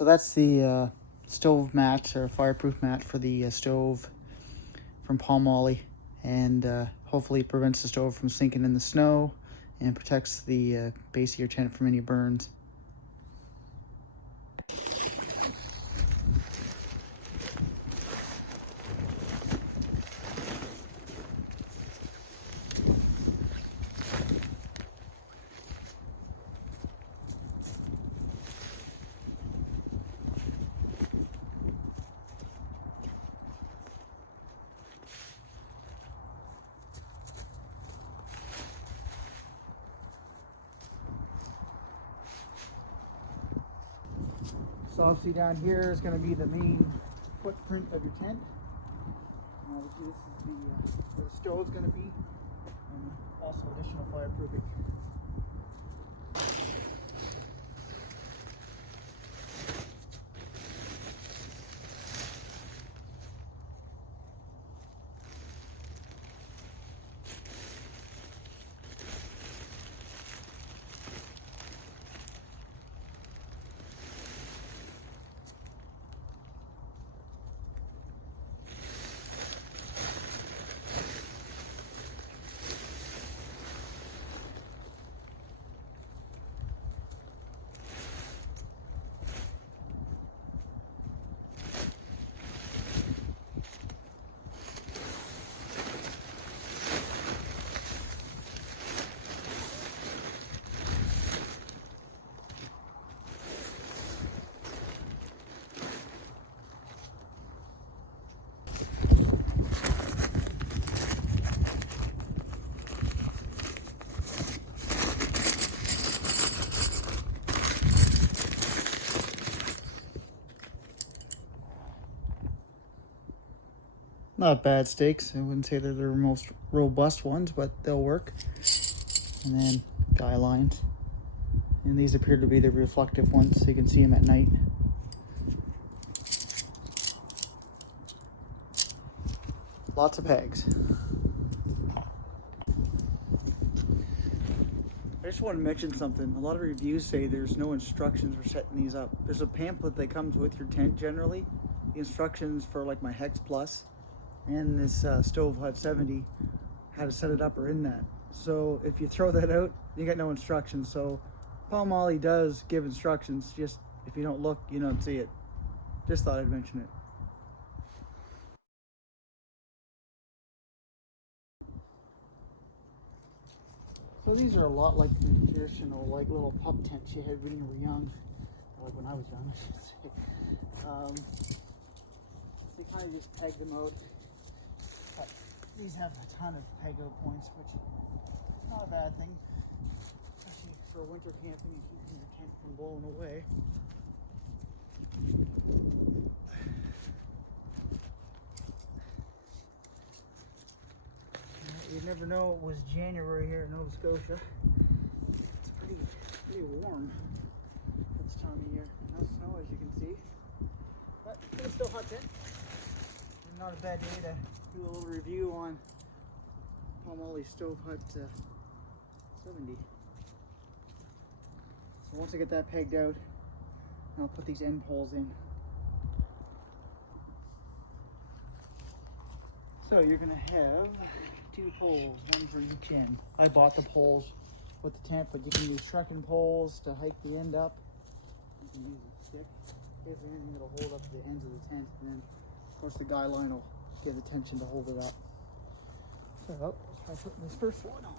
So that's the stove mat or fireproof mat for the stove from Pomoly, and hopefully prevents the stove from sinking in the snow and protects the base of your tent from any burns. So obviously down here is going to be the main footprint of your tent. And obviously this is where the stove's going to be, and also additional fireproofing. Not bad stakes. I wouldn't say they're the most robust ones, but they'll work. And then guy lines. And these appear to be the reflective ones, so you can see them at night. Lots of pegs. I just want to mention something. A lot of reviews say there's no instructions for setting these up. There's a pamphlet that comes with your tent generally. The instructions for like my Hex Plus and this Stovehut 70, how to set it up are in that. So if you throw that out, you got no instructions. So Pomoly does give instructions, just if you don't look, you don't see it. Just thought I'd mention it. So these are a lot like the traditional like little pup tents you had when you were young, or like when I was young, I should say. They kind of just peg them out. But these have a ton of Pego points, which is not a bad thing, especially for winter camping and keeping your tent from blowing away. You never know it was January here in Nova Scotia. It's pretty warm this time of year. No snow, as you can see, but it's still hot tent. And not a bad day to do a little review on Pomoly Stovehut 70. So once I get that pegged out, I'll put these end poles in. So you're gonna have 2 poles, one for each end. I bought the poles with the tent, but you can use trekking poles to hike the end up. You can use a stick. If anything, it'll hold up the ends of the tent, and then of course the guy line will give the tension to hold it up. So let's try putting this first one on.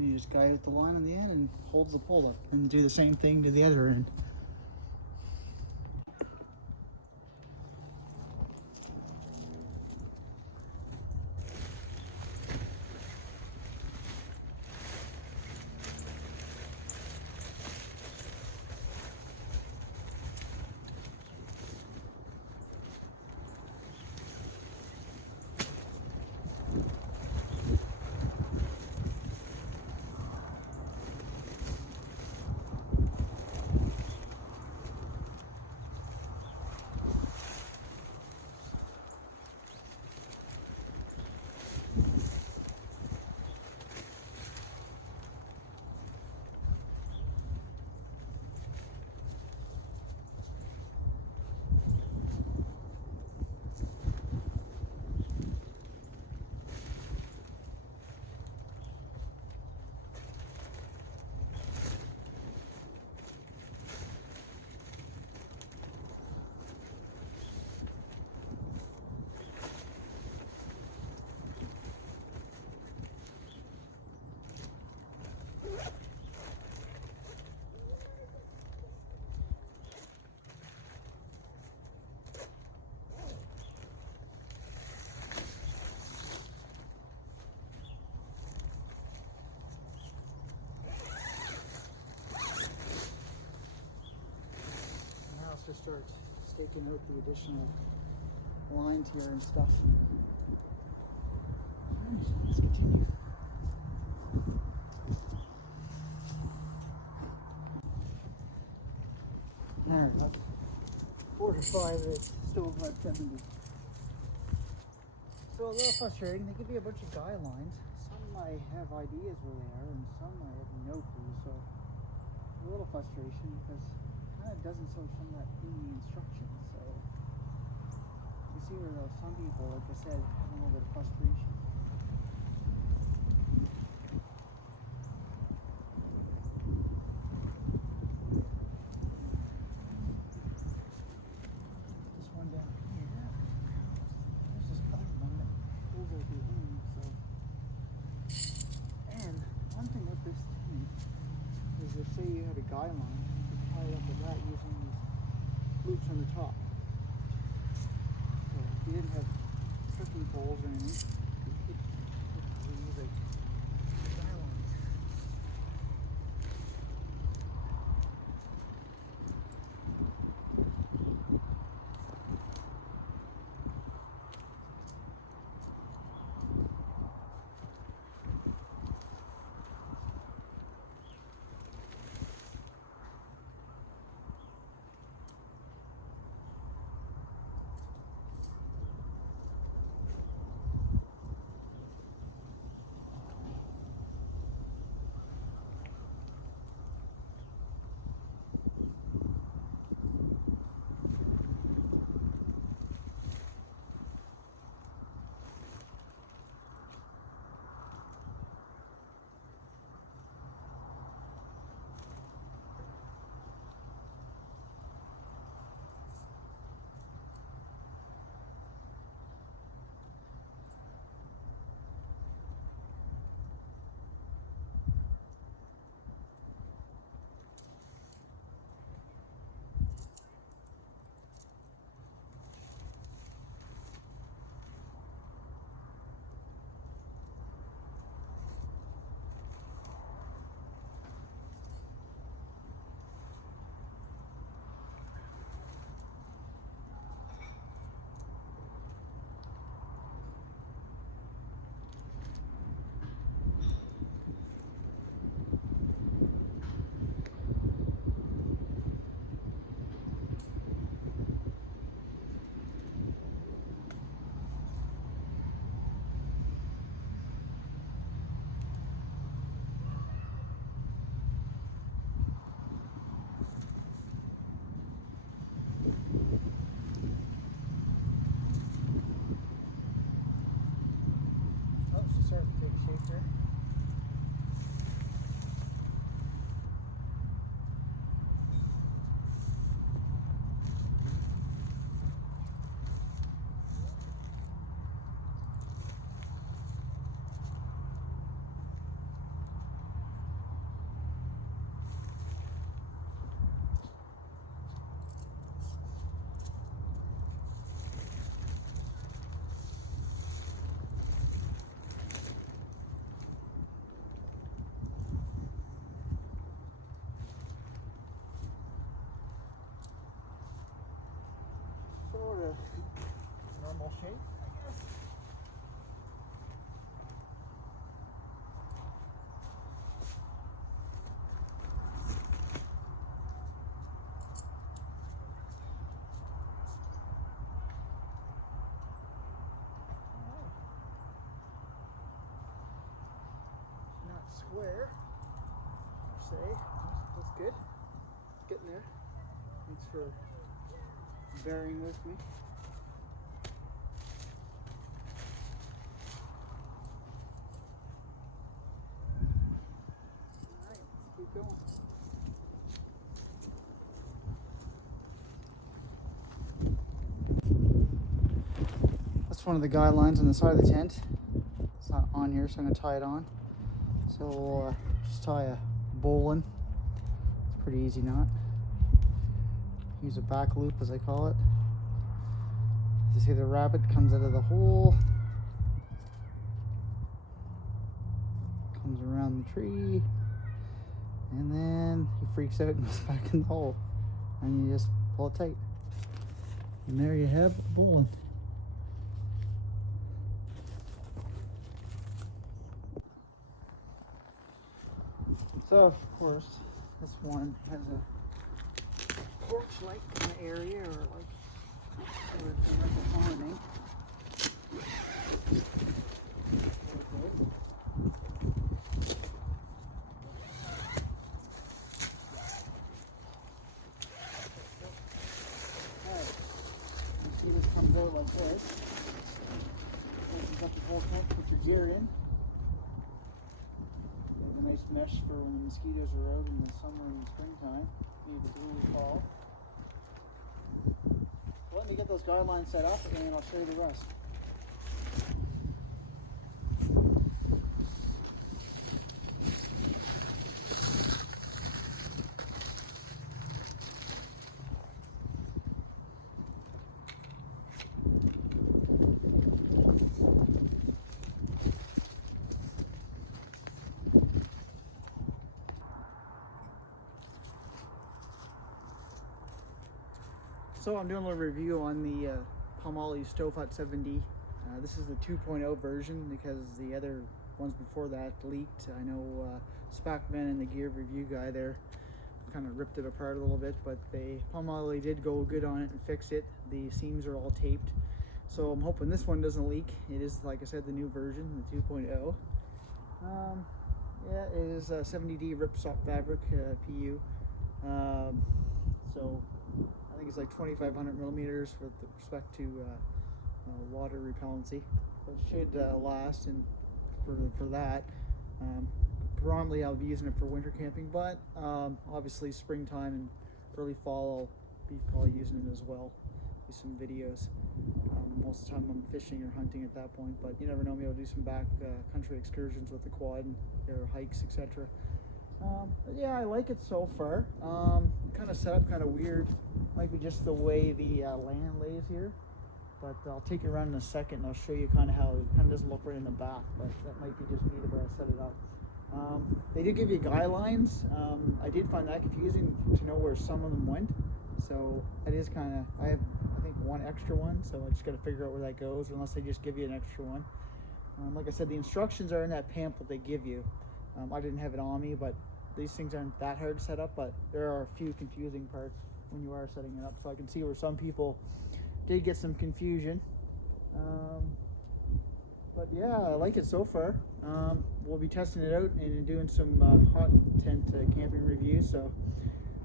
And you just guide with the line on the end and holds the pole up. And do the same thing to the other end. Start staking out the additional lines here and stuff. Let's continue. There, that's 4 to 5 at Stovehut 70. So a little frustrating. They give you a bunch of guy lines. Some I have ideas where they are, and some I have no clue. So a little frustration because kind of doesn't show some of that in the instructions. So you see where some people, like I said, have a little bit of frustration. This one down here, there's this other one that pulls out the end. So, and one thing with this thing is if say you had a guy line, tie up with that using these loops on the top. So if you didn't have trekking poles or anything, you could use a guy line. to normal shape, I guess. Not square, per se. That's good. Getting there. Thanks for bearing with me. Alright, let's keep going. That's one of the guy lines on the side of the tent. It's not on here, so I'm going to tie it on. So we'll just tie a bowline. It's a pretty easy knot. Use a back loop, as I call it. As you see, the rabbit comes out of the hole, comes around the tree, and then he freaks out and goes back in the hole. And you just pull it tight. And there you have a bowline. So, of course, this one has a porch-like kind of area, or like a awning. You see this comes out like this. Opens up the whole tent, put your gear in. A nice mesh for when the mosquitoes are out in the summer and springtime. Need the really fall. Let me get those guidelines set up and I'll show you the rest. So I'm doing a little review on the Pomoly Stovehut 7D. This is the 2.0 version because the other ones before that leaked. I know Spacious and the gear review guy there kind of ripped it apart a little bit, but Pomoly did go good on it and fix it. The seams are all taped. So I'm hoping this one doesn't leak. It is, like I said, the new version, the 2.0. Yeah, it is 70D ripstop fabric, PU. So I think it's like 2,500 millimeters with respect to water repellency. So it should last, and for that. Predominantly I'll be using it for winter camping, but obviously springtime and early fall I'll be probably using it as well. Do some videos. Most of the time I'm fishing or hunting at that point, but you never know, maybe I'll do some back country excursions with the quad and or hikes, etc. But yeah, I like it so far. Kind of set up kind of weird. Might be just the way the land lays here, but I'll take it around in a second and I'll show you kind of how it kind of doesn't look right in the back, but that might be just me the way I set it up. They did give you guidelines. I did find that confusing to know where some of them went, so that is kind of, I have I think one extra one, so I just got to figure out where that goes, unless they just give you an extra one. Like I said, the instructions are in that pamphlet they give you. I didn't have it on me, but these things aren't that hard to set up, but there are a few confusing parts when you are setting it up, so I can see where some people did get some confusion. But yeah, I like it so far. We'll be testing it out and doing some hot tent camping reviews, so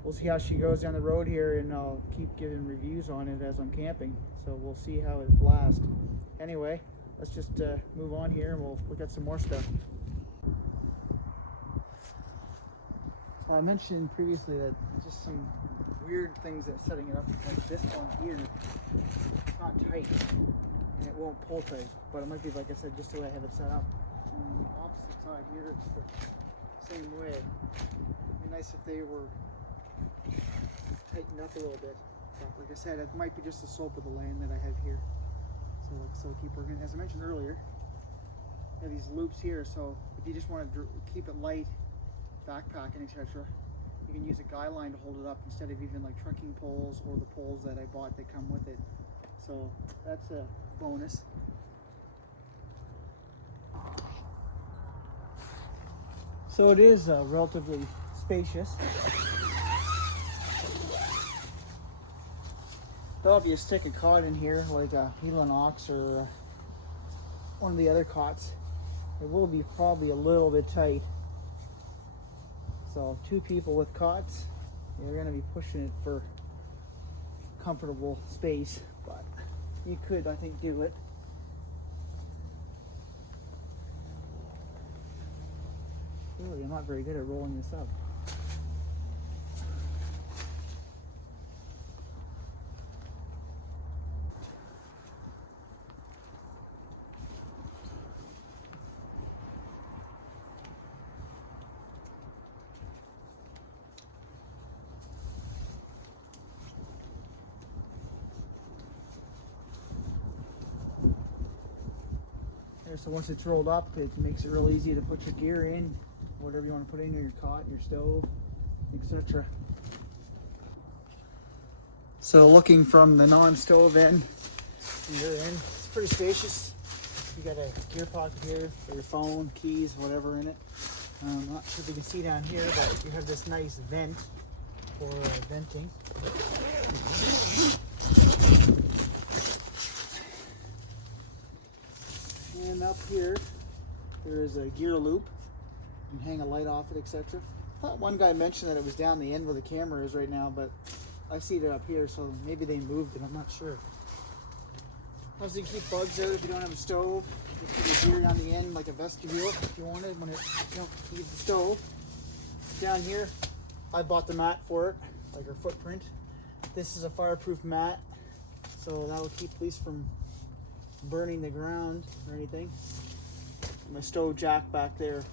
we'll see how she goes down the road here, and I'll keep giving reviews on it as I'm camping, so we'll see how it lasts. Anyway, let's just move on here and we'll look at some more stuff. I mentioned previously that just some weird things that setting it up, like this one here, it's not tight and it won't pull tight, but it might be, like I said, just the way I have it set up. And on the opposite side here, it's the same way. It'd be nice if they were tightened up a little bit, but like I said, it might be just the slope of the land that I have here. So keep working. As I mentioned earlier, I have these loops here, so if you just want to keep it light, backpacking, etc., you can use a guy line to hold it up instead of even like trekking poles or the poles that I bought that come with it. So that's a bonus. So it is relatively spacious. There'll be a stick of cot in here, like a Helan ox or one of the other cots. It will be probably a little bit tight. So 2 people with cots, you're going to be pushing it for comfortable space, but you could, I think, do it. Really, I'm not very good at rolling this up. So once it's rolled up, it makes it real easy to put your gear in, whatever you want to put in your cot, your stove, etc. So looking from the non-stove end to your end, it's pretty spacious. You got a gear pocket here for your phone, keys, whatever in it. I'm not sure if you can see down here, but you have this nice vent for venting. And up here, there is a gear loop. You can hang a light off it, etc. I thought one guy mentioned that it was down the end where the camera is right now, but I see it up here, so maybe they moved it. I'm not sure. Also, you can keep bugs out if you don't have a stove. You can put your gear on the end, like a vestibule, if you wanted, when it, you don't leave the stove. Down here, I bought the mat for it, like our footprint. This is a fireproof mat, so that will keep police from burning the ground or anything. My stove jack back there.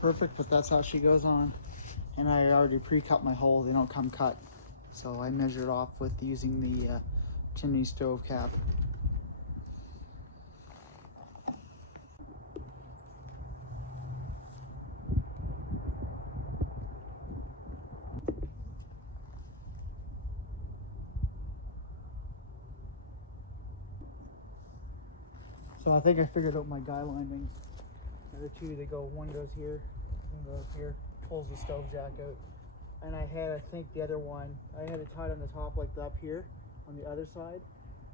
Perfect, but that's how she goes on. And I already pre-cut my hole, they don't come cut. So I measured off with using the chimney stove cap. So I think I figured out my guy landings. The other 2, they go, one goes here, one goes here, pulls the stove jack out. And I think the other one, I had it tied on the top like up here on the other side,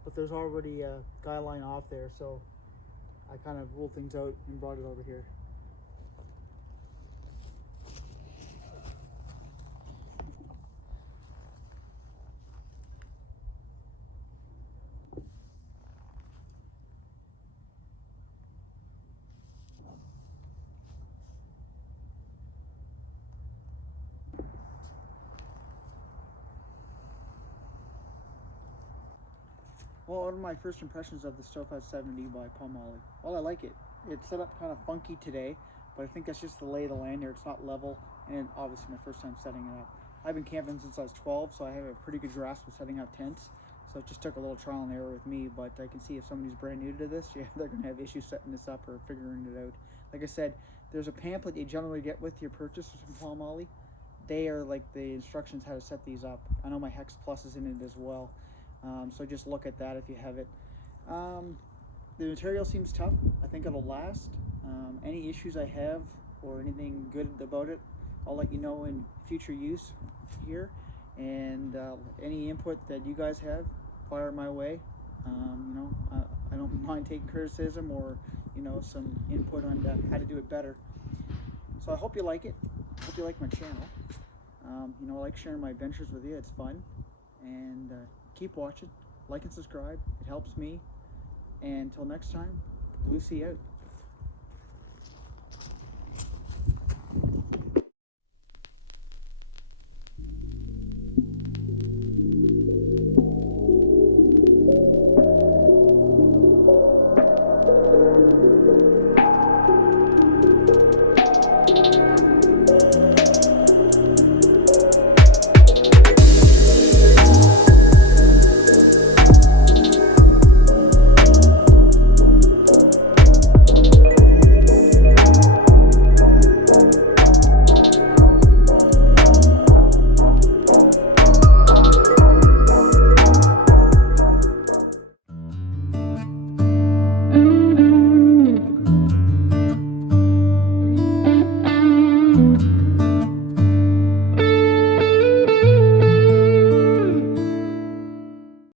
but there's already a guy line off there, so I kind of ruled things out and brought it over here. Well, one of my first impressions of the Stovehut 70 by Pomoly. Well, I like it. It's set up kind of funky today, but I think that's just the lay of the land here. It's not level, and obviously my first time setting it up. I've been camping since I was 12, so I have a pretty good grasp of setting up tents. So it just took a little trial and error with me, but I can see if somebody's brand new to this, yeah, they're going to have issues setting this up or figuring it out. Like I said, there's a pamphlet you generally get with your purchase from Pomoly. They are like the instructions how to set these up. I know my Hex Plus is in it as well. So just look at that if you have it. The material seems tough. I think it'll last. Any issues I have or anything good about it, I'll let you know in future use here, and any input that you guys have, fire my way. You know, I don't mind taking criticism or, you know, some input on how to do it better. So I hope you like it. Hope you like my channel. You know, I like sharing my adventures with you. It's fun. And keep watching. Like and subscribe. It helps me. And until next time, Blue Sea out.